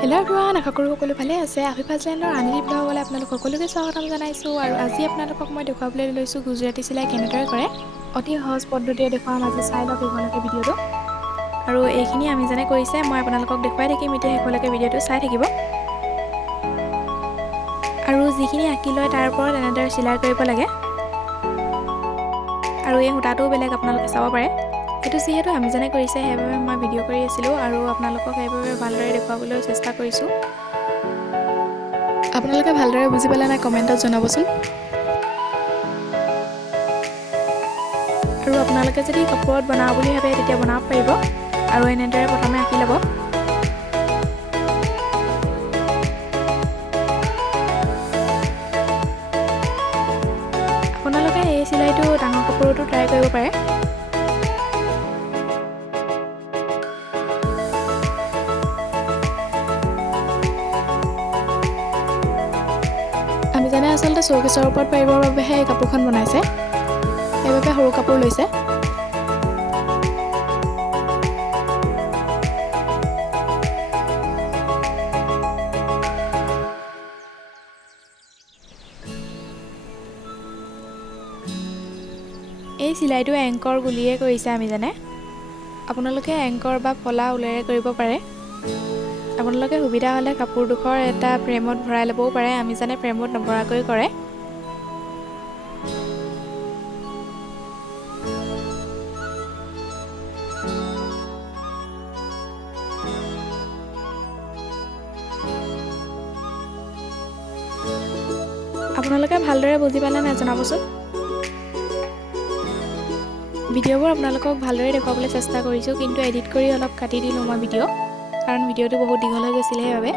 Hello' everyone, আশা কৰোঁ সকলো ভালে আছে। আফিফা চেনেলৰ আন এটি ব্লগলৈ আপোনালোক সকলোকে স্বাগতম জনাইছোঁ। আৰু আজি আপোনালোকক মই দেখুৱাবলৈ লৈছোঁ গুজৰাটী চিলাই কেনেদৰে কৰে। অতি সহজ পদ্ধতিৰে দেখুৱাম, আজি চাই লওক শেষলৈকে ভিডিঅ'টো। আৰু এইখিনি আমি যেনে কৰিছে মই আপোনালোকক দেখুৱাই থাকিম, এতিয়া শেষলৈকে ভিডিঅ'টো চাই থাকিব। আৰু যিখিনি আঁকি লয় তাৰ ওপৰত এনেদৰে চিলাই কৰিব লাগে। আৰু এই সূতাটোও বেলেগ আপোনালোকে চাব পাৰে। এইটো যিহেতু আমি যেনে কৰিছে সেইবাবে মই ভিডিঅ' কৰি আছিলোঁ আৰু আপোনালোকক সেইবাবে ভালদৰে দেখুৱাবলৈ চেষ্টা কৰিছোঁ। আপোনালোকে ভালদৰে বুজি পালে নাই কমেণ্টত জনাবচোন। আৰু আপোনালোকে যদি কাপোৰত বনাওঁ বুলি ভাবে তেতিয়া বনাব পাৰিব। আৰু এনেদৰে প্ৰথমে আঁকি ল'ব। আপোনালোকে এই চিলাইটো ডাঙৰ কাপোৰতো ট্ৰাই কৰিব পাৰে। আমি জানে আচলতে চৌকেছৰ ওপৰত পাৰিবৰ বাবেহে এই কাপোৰখন বনাইছে, সেইবাবে সৰু কাপোৰ লৈছে। এই চিলাইটো এংকৰ গুলিয়ে কৰিছে আমি জানে। আপোনালোকে এংকৰ বা ফলা ঊলেৰে কৰিব পাৰে। আপোনালোকে সুবিধা হ'লে কাপোৰডোখৰ এটা ফ্ৰেমত ভৰাই ল'বও পাৰে, আমি জানে ফ্ৰেমত নভৰাকৈ কৰে। আপোনালোকে ভালদৰে বুজি পালে নাই জনাবচোন। ভিডিঅ'বোৰ আপোনালোকক ভালদৰে দেখুৱাবলৈ চেষ্টা কৰিছোঁ, কিন্তু এডিট কৰি অলপ কাটি দিলোঁ মই ভিডিঅ', কাৰণ ভিডিঅ'টো বহুত দীঘল হৈ গৈছিলে সেইবাবে।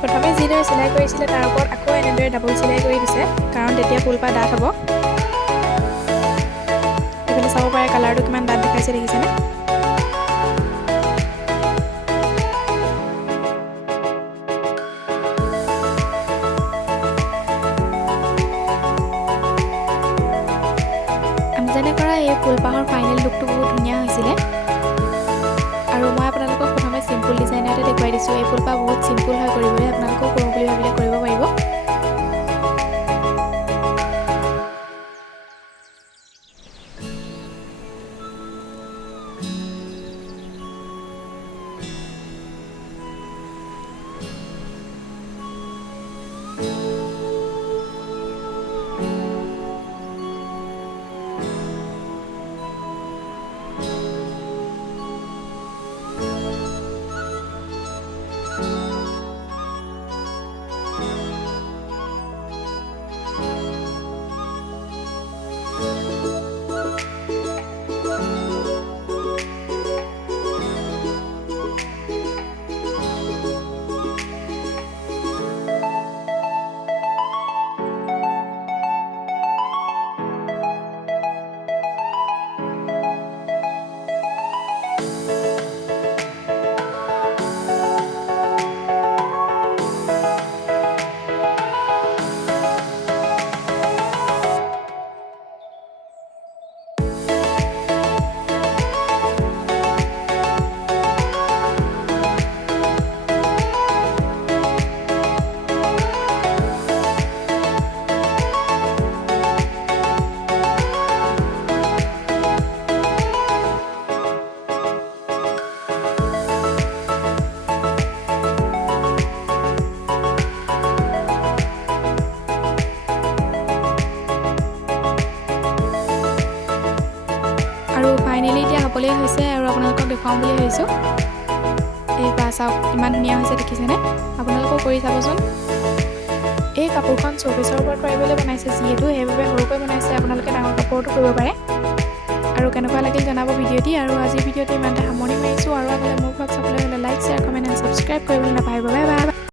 প্ৰথমে যিদৰে চিলাই কৰিছিলে তাৰ ওপৰত আকৌ এনেদৰে ডাবল চিলাই কৰি দিছে, কাৰণ তেতিয়া ফুলপাহ ডাঠ হ'ব। এইফালে চাব পাৰে কালাৰটো কিমান ডাঠ দেখাইছে, দেখিছেনে? আমি যেনে কৰা এই ফুলপাহৰ ফাইনেল লুকটো বহুত ধুনীয়া হৈছিলে। আৰু মই আপোনালোকক প্ৰথমে চিম্পুল ডিজাইনতে দেখুৱাই দিছোঁ। এই ফুলপাহ বহুত চিম্পুল হয় কৰিবলৈ, আপোনালোকেও কৰোঁ বুলি ভাবিলে কৰিব পাৰিব। আৰু ফাইনেলি এতিয়া হ'বলৈ হৈছে আৰু আপোনালোকক দেখুৱাম বুলি ভাবিছোঁ। এই বা চাওক ইমান ধুনীয়া হৈছে দেখিছেনে? আপোনালোকেও কৰি চাবচোন। এই কাপোৰখন শ্ব'কেছৰ ওপৰত পাৰিবলৈ বনাইছে, যিহেতু সেইবাবে সৰুকৈ বনাইছে। আপোনালোকে ডাঙৰ কাপোৰতো কৰিব পাৰে। আৰু কেনেকুৱা লাগিল জনাব ভিডিঅ'টি। আৰু আজিৰ ভিডিঅ'টো ইমানতে সামৰণি মাৰিছোঁ। আৰু আগলৈ মোৰ ঘৰত চাবলৈ হ'লে like, share, comment and subscribe কৰিবলৈ নাপাহৰিব। Bye bye.